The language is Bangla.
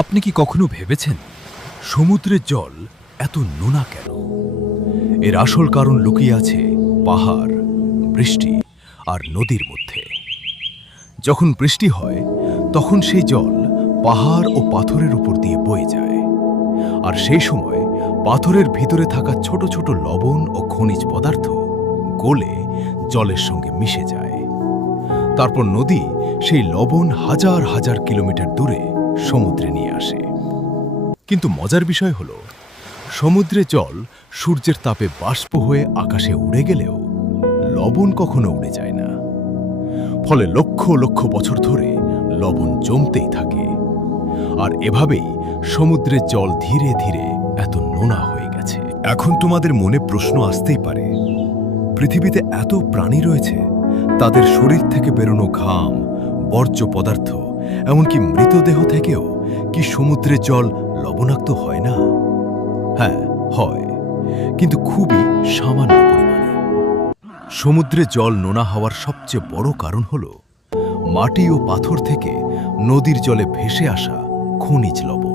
আপনি কি কখনো ভেবেছেন সমুদ্রের জল এত নোনা কেন? এর আসল কারণ লুকিয়ে আছে পাহাড়, বৃষ্টি আর নদীর মধ্যে। যখন বৃষ্টি হয় তখন সেই জল পাহাড় ও পাথরের উপর দিয়ে বয়ে যায়, আর সেই সময় পাথরের ভিতরে থাকা ছোট ছোট লবণ ও খনিজ পদার্থ গলে জলের সঙ্গে মিশে যায়। তারপর নদী সেই লবণ হাজার হাজার কিলোমিটার দূরে সমুদ্রে নিয়ে আসে। কিন্তু মজার বিষয় হলো, সমুদ্রে জল সূর্যের তাপে বাষ্প হয়ে আকাশে উড়ে গেলেও লবণ কখনো উড়ে যায় না। ফলে লক্ষ লক্ষ বছর ধরে লবণ জমতেই থাকে। আর এভাবেই সমুদ্রের জল ধীরে ধীরে এত নোনা হয়ে গেছে। এখন তোমাদের মনে প্রশ্ন আসতেই পারে, পৃথিবীতে এত প্রাণী রয়েছে, তাদের শরীর থেকে বেরোনো ঘাম, বর্জ্য পদার্থ, এমনকি মৃতদেহ থেকেও কি সমুদ্রের জল লবণাক্ত হয় না? হ্যাঁ, হয়, কিন্তু খুবই সামান্য পরিমাণে। সমুদ্রে জল নোনা হওয়ার সবচেয়ে বড় কারণ হল মাটি ও পাথর থেকে নদীর জলে ভেসে আসা খনিজ লবণ।